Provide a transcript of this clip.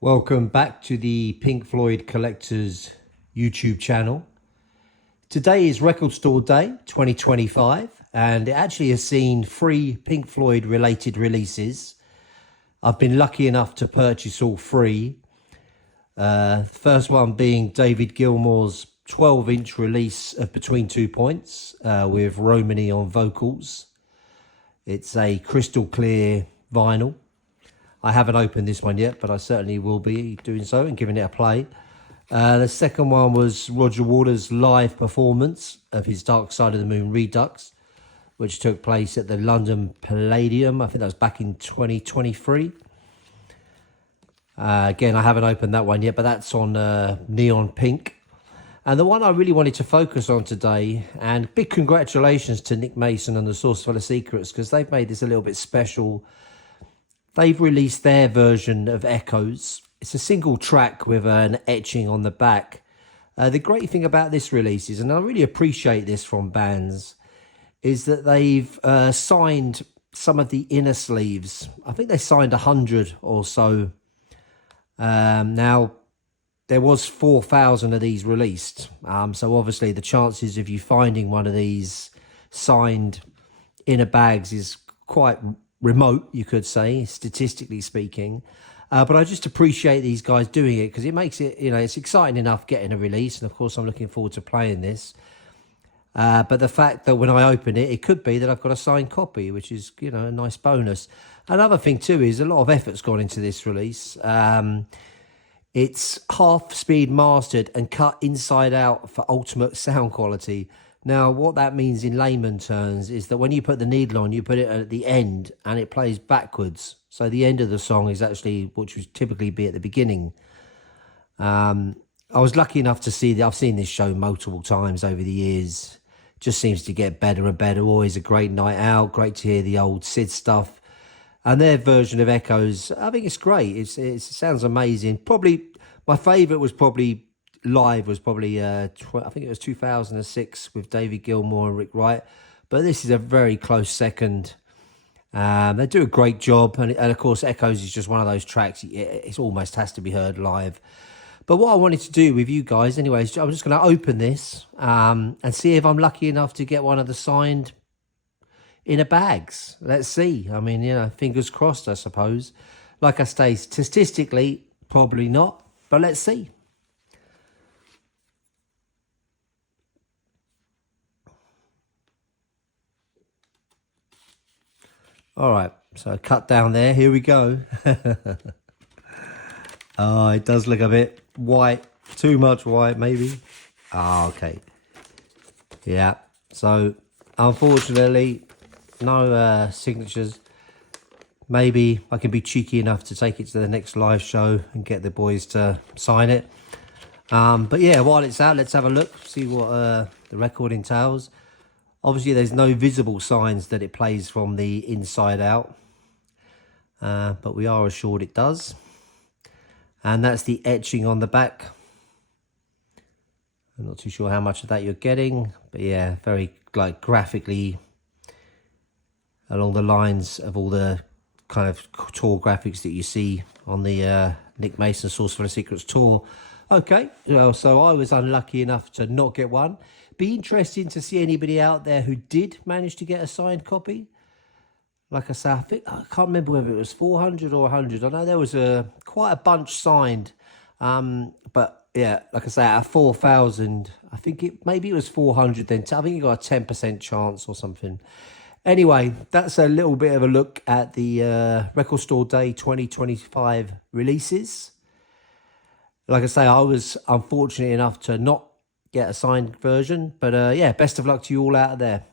Welcome back to the Pink Floyd Collectors YouTube channel. Today is Record Store Day 2025, and it actually has seen 3 Pink Floyd related releases. I've been lucky enough to purchase all 3. The first one being David Gilmour's 12-inch release of Between 2 Points with Romany on vocals. It's a crystal clear vinyl. I haven't opened this one yet, but I certainly will be doing so and giving it a play. The second one was Roger Waters' live performance of his Dark Side of the Moon Redux, which took place at the London Palladium. I think that was back in 2023. Again, I haven't opened that one yet, but that's on neon pink. And the one I really wanted to focus on today, and big congratulations to Nick Mason and the Source Full of Secrets, because they've made this a little bit special. They've released their version of Echoes. It's a single track with an etching on the back. The great thing about this release is, and I really appreciate this from bands, is that they've signed some of the inner sleeves. I think they signed 100 or so. Now, there was 4,000 of these released. So obviously the chances of you finding one of these signed inner bags is quite remote, you could say, statistically speaking. But I just appreciate these guys doing it because it makes it, it's exciting enough getting a release. And of course, I'm looking forward to playing this. But the fact that when I open it, it could be that I've got a signed copy, which is, a nice bonus. Another thing too is a lot of effort's gone into this release. It's half speed mastered and cut inside out for ultimate sound quality. Now, what that means in layman terms is that when you put the needle on, you put it at the end and it plays backwards. So the end of the song is actually, which would typically be at the beginning. I was lucky enough to see that. I've seen this show multiple times over the years. Just seems to get better and better. Always a great night out. Great to hear the old Sid stuff. And their version of Echoes, I think it's great. It sounds amazing. Probably my favourite was probably live was probably I think it was 2006 with David Gilmour and Rick Wright, but this is a very close second. They do a great job, and of course Echoes is just one of those tracks, it almost has to be heard live. But what I wanted to do with you guys anyways, I'm just going to open this and see if I'm lucky enough to get one of the signed inner bags. Let's see. I mean, fingers crossed, I suppose. Like I say, statistically probably not, but let's see. All right, so cut down there. Here we go. Oh, it does look a bit white. Too much white, maybe. Ah, okay. Yeah, so unfortunately, no signatures. Maybe I can be cheeky enough to take it to the next live show and get the boys to sign it. But yeah, while it's out, let's have a look, see what the record entails. Obviously, there's no visible signs that it plays from the inside out, but we are assured it does. And that's the etching on the back. I'm not too sure how much of that you're getting, but yeah, very graphically along the lines of all the kind of tour graphics that you see on the Nick Mason Source Full of Secrets tour. Okay, well, so I was unlucky enough to not get one. Be interesting to see anybody out there who did manage to get a signed copy. Like I say, I can't remember whether it was 400 or 100. I know there was quite a bunch signed, but yeah, like I say, out of 4,000, I think maybe it was 400. Then I think you got a 10% chance or something. Anyway, that's a little bit of a look at the Record Store Day 2025 releases. Like I say, I was unfortunate enough to not get a signed version, but yeah, best of luck to you all out there.